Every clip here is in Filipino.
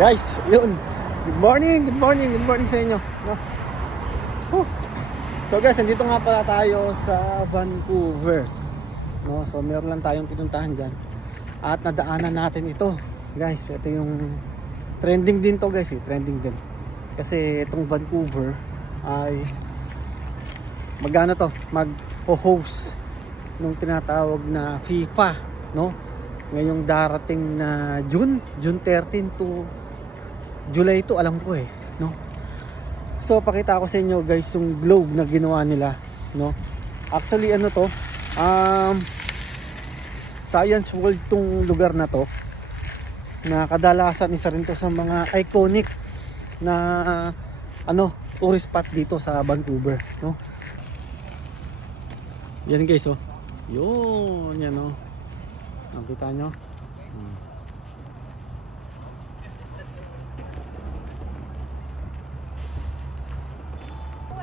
Guys, yun. Good morning, good morning, good morning sa inyo. No? Whew. So guys, nandito nga pala tayo sa Vancouver. No? So meron lang tayong pinuntahan dyan. At nadaanan natin ito. Guys, ito yung trending din to guys. Trending din. Kasi itong Vancouver ay mag-host nung tinatawag na FIFA, no? Ngayong darating na June 13 to July to, alam ko no? So pakita ko sa inyo guys yung globe na ginawa nila, no? Actually ano to, Science World tong lugar na to, na kadalasan isa rin to sa mga iconic na tourist spot dito sa Vancouver, no? Yan guys, oh. Yun, yan, oh. Nakita nyo?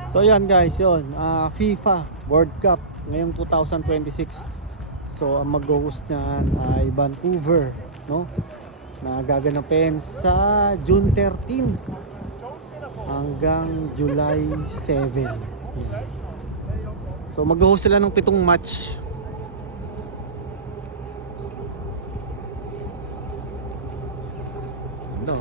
So yan guys, yun, FIFA World Cup ngayong 2026. So ang mag-host niyan ay Vancouver, no? Na gaganapin sa June 13 hanggang July 7. So mag-host sila ng 7 match. No.